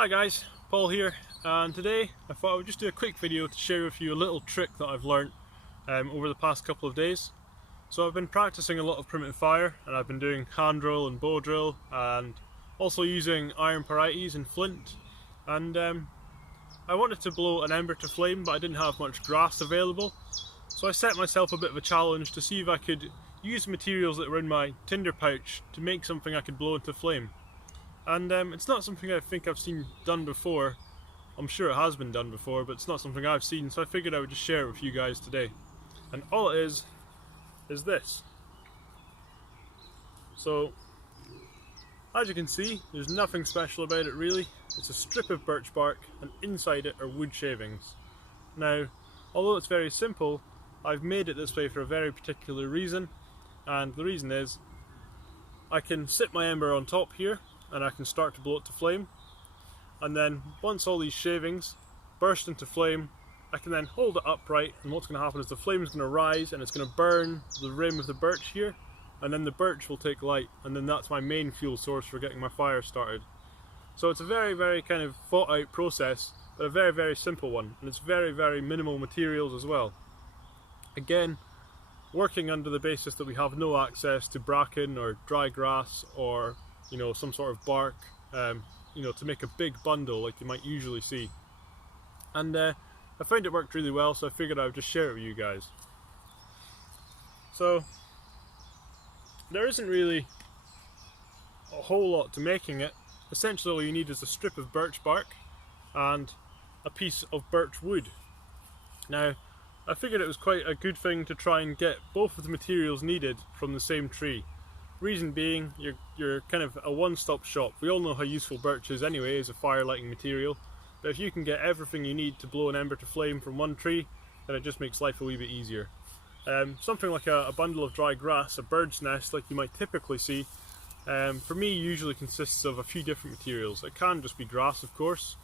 Hi guys, Paul here, and today I thought I would just do a quick video to share with you a little trick that I've learnt over the past couple of days. So I've been practicing a lot of primitive fire, and I've been doing hand drill and bow drill, and also using iron parites and flint, and I wanted to blow an ember to flame, but I didn't have much grass available, so I set myself a bit of a challenge to see if I could use materials that were in my tinder pouch to make something I could blow into flame. And it's not something I think I've seen done before. I'm sure it has been done before, but it's not something I've seen, so I figured I would just share it with you guys today. And all it is this. So, as you can see, there's nothing special about it really. It's a strip of birch bark, and inside it are wood shavings. Now, although it's very simple, I've made it this way for a very particular reason, and the reason is I can sit my ember on top here, and I can start to blow it to flame, and then once all these shavings burst into flame, I can then hold it upright, and what's going to happen is the flame is going to rise and it's going to burn the rim of the birch here, and then the birch will take light, and then that's my main fuel source for getting my fire started. So it's a very kind of thought out process, but a very simple one, and it's very minimal materials as well. Again, working under the basis that we have no access to bracken or dry grass or some sort of bark, to make a big bundle like you might usually see. And I found it worked really well, so I figured I would just share it with you guys. So, there isn't really a whole lot to making it. Essentially all you need is a strip of birch bark and a piece of birch wood. Now, I figured it was quite a good thing to try and get both of the materials needed from the same tree. Reason being, you're kind of a one-stop shop. We all know how useful birch is anyway as a fire lighting material, but if you can get everything you need to blow an ember to flame from one tree, then it just makes life a wee bit easier. Something like a bundle of dry grass, a bird's nest like you might typically see, for me usually consists of a few different materials. It can just be grass, of course,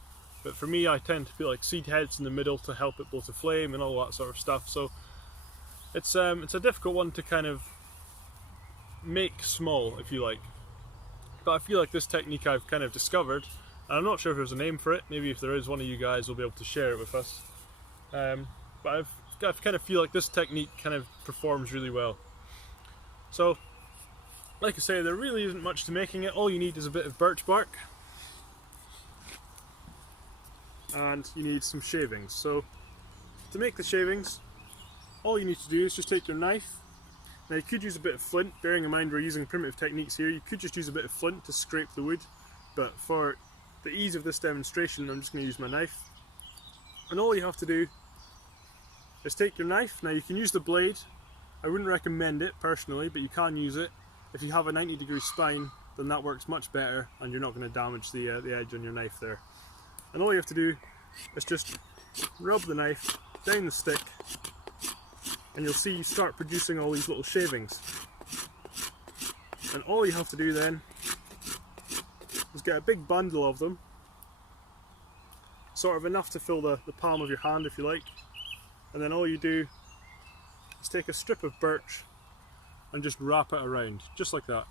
but for me I tend to put like seed heads in the middle to help it blow to flame and all that sort of stuff. So it's a difficult one to kind of make small, if you like, but I feel like this technique I've kind of discovered, and I'm not sure if there's a name for it. Maybe if there is, one of you guys will be able to share it with us, but I kind of feel like this technique kind of performs really well. So like I say, there really isn't much to making it. All you need is a bit of birch bark and you need some shavings. So to make the shavings, all you need to do is just take your knife. Now you could use a bit of flint, bearing in mind we're using primitive techniques here. You could just use a bit of flint to scrape the wood, but for the ease of this demonstration I'm just going to use my knife. And all you have to do is take your knife. Now you can use the blade. I wouldn't recommend it personally, but you can use it. If you have a 90-degree spine, then that works much better and you're not going to damage the edge on your knife there. And all you have to do is just rub the knife down the stick, and you'll see you start producing all these little shavings. And all you have to do then is get a big bundle of them, sort of enough to fill the palm of your hand if you like, and then all you do is take a strip of birch and just wrap it around, just like that.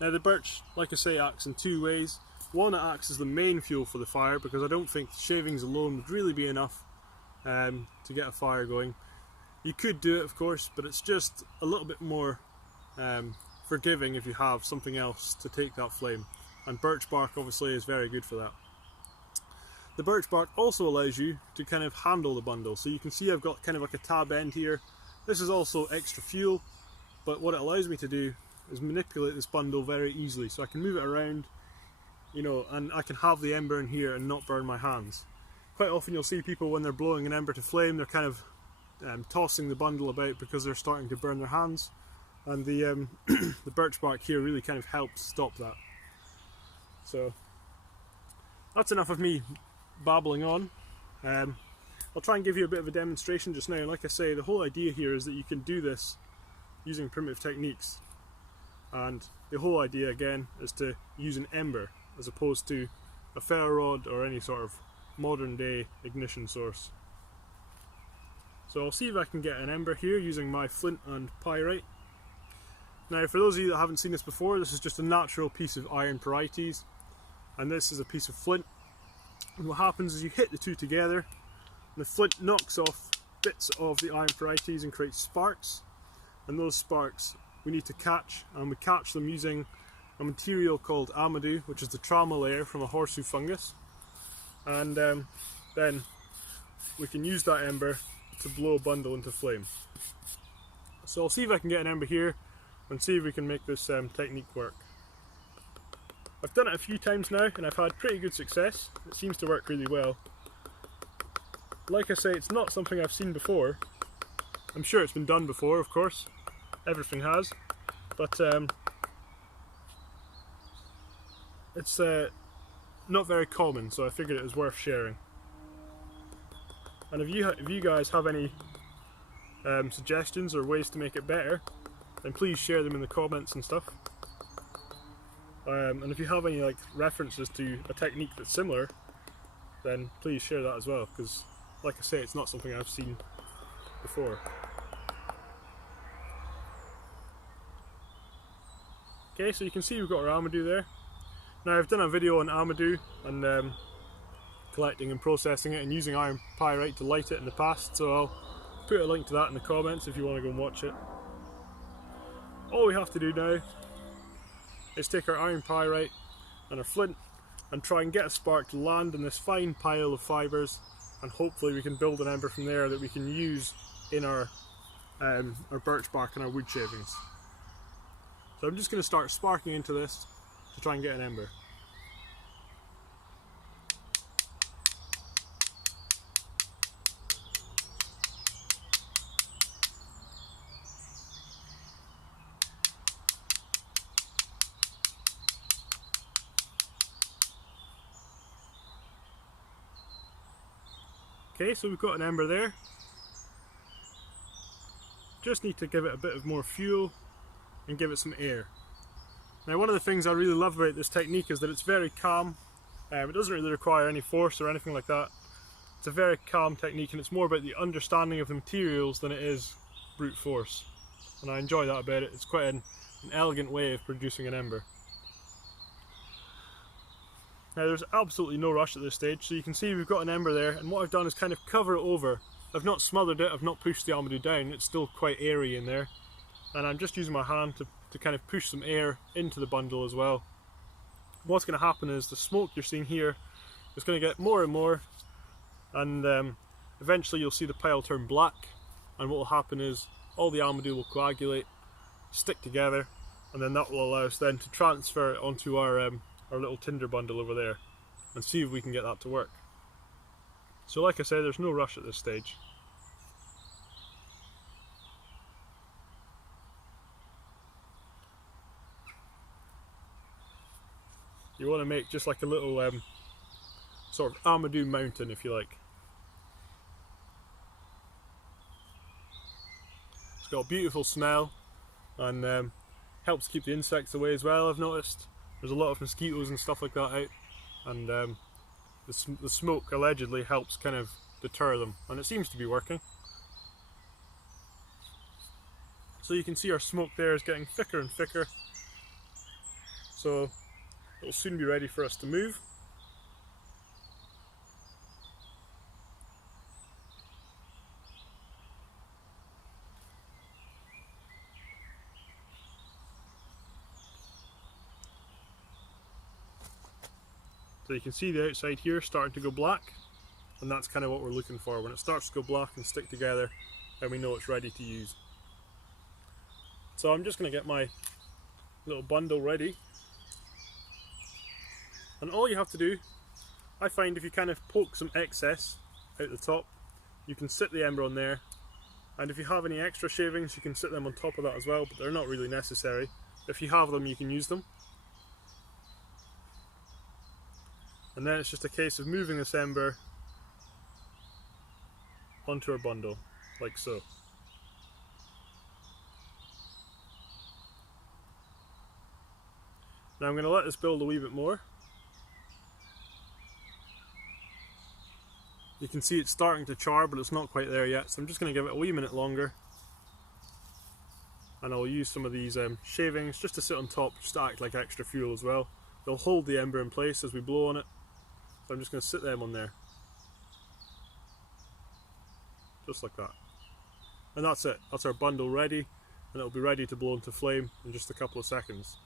Now the birch, like I say, acts in two ways. One, it acts as the main fuel for the fire, because I don't think shavings alone would really be enough to get a fire going. You could do it, of course, but it's just a little bit more forgiving if you have something else to take that flame. And birch bark obviously is very good for that. The birch bark also allows you to kind of handle the bundle. So you can see I've got kind of like a tab end here. This is also extra fuel, but what it allows me to do is manipulate this bundle very easily. So I can move it around, and I can have the ember in here and not burn my hands. Quite often you'll see people when they're blowing an ember to flame, they're kind of tossing the bundle about because they're starting to burn their hands, and the the birch bark here really kind of helps stop that. So that's enough of me babbling on. I'll try and give you a bit of a demonstration just now. Like I say, the whole idea here is that you can do this using primitive techniques, and the whole idea again is to use an ember as opposed to a ferro rod or any sort of modern day ignition source. So I'll see if I can get an ember here using my flint and pyrite. Now for those of you that haven't seen this before, this is just a natural piece of iron parites, and this is a piece of flint. And what happens is you hit the two together, and the flint knocks off bits of the iron varieties and creates sparks. And those sparks we need to catch, and we catch them using a material called amadou, which is the trauma layer from a horseshoe fungus. And then we can use that ember to blow a bundle into flame. So I'll see if I can get an ember here and see if we can make this technique work. I've done it a few times now and I've had pretty good success. It seems to work really well. Like I say, it's not something I've seen before. I'm sure it's been done before, of course. Everything has. But it's not very common, so I figured it was worth sharing. And if you guys have any suggestions or ways to make it better, then please share them in the comments and stuff. And if you have any like references to a technique that's similar, then please share that as well, because like I say, it's not something I've seen before. Okay, so you can see we've got our amadou there. Now I've done a video on amadou and collecting and processing it and using iron pyrite to light it in the past, so I'll put a link to that in the comments if you want to go and watch it. All we have to do now is take our iron pyrite and our flint and try and get a spark to land in this fine pile of fibres, and hopefully we can build an ember from there that we can use in our birch bark and our wood shavings. So I'm just going to start sparking into this to try and get an ember. Okay, so we've got an ember there. Just need to give it a bit of more fuel and give it some air. Now, one of the things I really love about this technique is that it's very calm. It doesn't really require any force or anything like that. It's a very calm technique, and it's more about the understanding of the materials than it is brute force. And I enjoy that about it. It's quite an elegant way of producing an ember. Now there's absolutely no rush at this stage, so you can see we've got an ember there, and what I've done is kind of cover it over. I've not smothered it, I've not pushed the amadou down, it's still quite airy in there. And I'm just using my hand to kind of push some air into the bundle as well. What's going to happen is the smoke you're seeing here is going to get more and more, and eventually you'll see the pile turn black, and what will happen is all the amadou will coagulate, stick together, and then that will allow us then to transfer it onto our little tinder bundle over there and see if we can get that to work. So like I say, there's no rush at this stage. You want to make just like a little sort of amadou mountain, if you like. It's got a beautiful smell and helps keep the insects away as well, I've noticed. There's a lot of mosquitoes and stuff like that out, and the smoke allegedly helps kind of deter them, and it seems to be working. So you can see our smoke there is getting thicker and thicker, so it'll soon be ready for us to move. So you can see the outside here starting to go black, and that's kind of what we're looking for. When it starts to go black and stick together, then we know it's ready to use. So I'm just going to get my little bundle ready, and all you have to do, I find, if you kind of poke some excess out the top, you can sit the ember on there, and if you have any extra shavings you can sit them on top of that as well, but they're not really necessary. If you have them, you can use them. And then it's just a case of moving this ember onto our bundle, like so. Now I'm going to let this build a wee bit more. You can see it's starting to char, but it's not quite there yet, so I'm just going to give it a wee minute longer. And I'll use some of these shavings just to sit on top, just to act like extra fuel as well. They'll hold the ember in place as we blow on it. So I'm just going to sit them on there. Just like that. And that's it. That's our bundle ready, and it'll be ready to blow into flame in just a couple of seconds.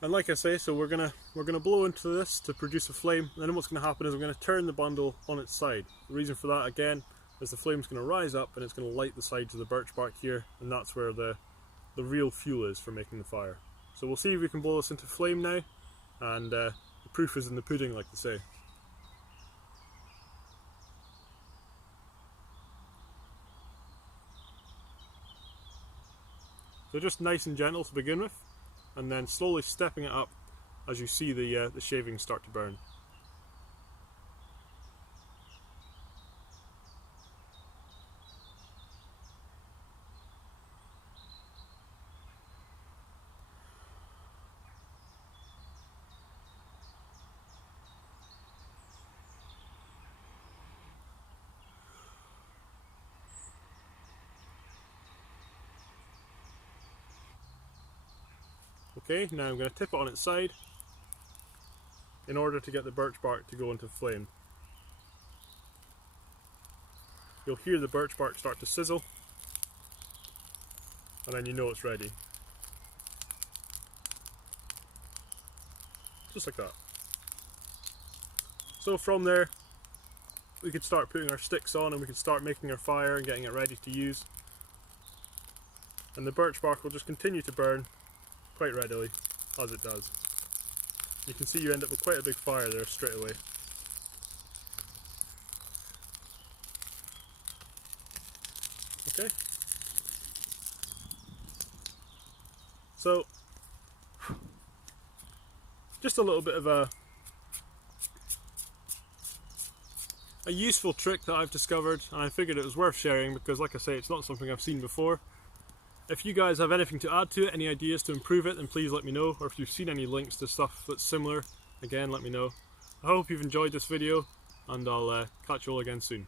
And like I say, so we're gonna blow into this to produce a flame, and then what's gonna happen is we're gonna turn the bundle on its side. The reason for that, again, is the flame's gonna rise up and it's gonna light the sides of the birch bark here, and that's where the real fuel is for making the fire. So we'll see if we can blow this into flame now, and the proof is in the pudding, like they say. So just nice and gentle to begin with, and then slowly stepping it up as you see the shavings start to burn. Okay, now I'm going to tip it on its side in order to get the birch bark to go into flame. You'll hear the birch bark start to sizzle, and then you know it's ready. Just like that. So from there, we could start putting our sticks on and we could start making our fire and getting it ready to use. And the birch bark will just continue to burn quite readily as it does. You can see you end up with quite a big fire there straight away. Okay. So, just a little bit of a useful trick that I've discovered, and I figured it was worth sharing because, like I say, it's not something I've seen before. If you guys have anything to add to it, any ideas to improve it, then please let me know, or if you've seen any links to stuff that's similar, again let me know. I hope you've enjoyed this video, and I'll catch you all again soon.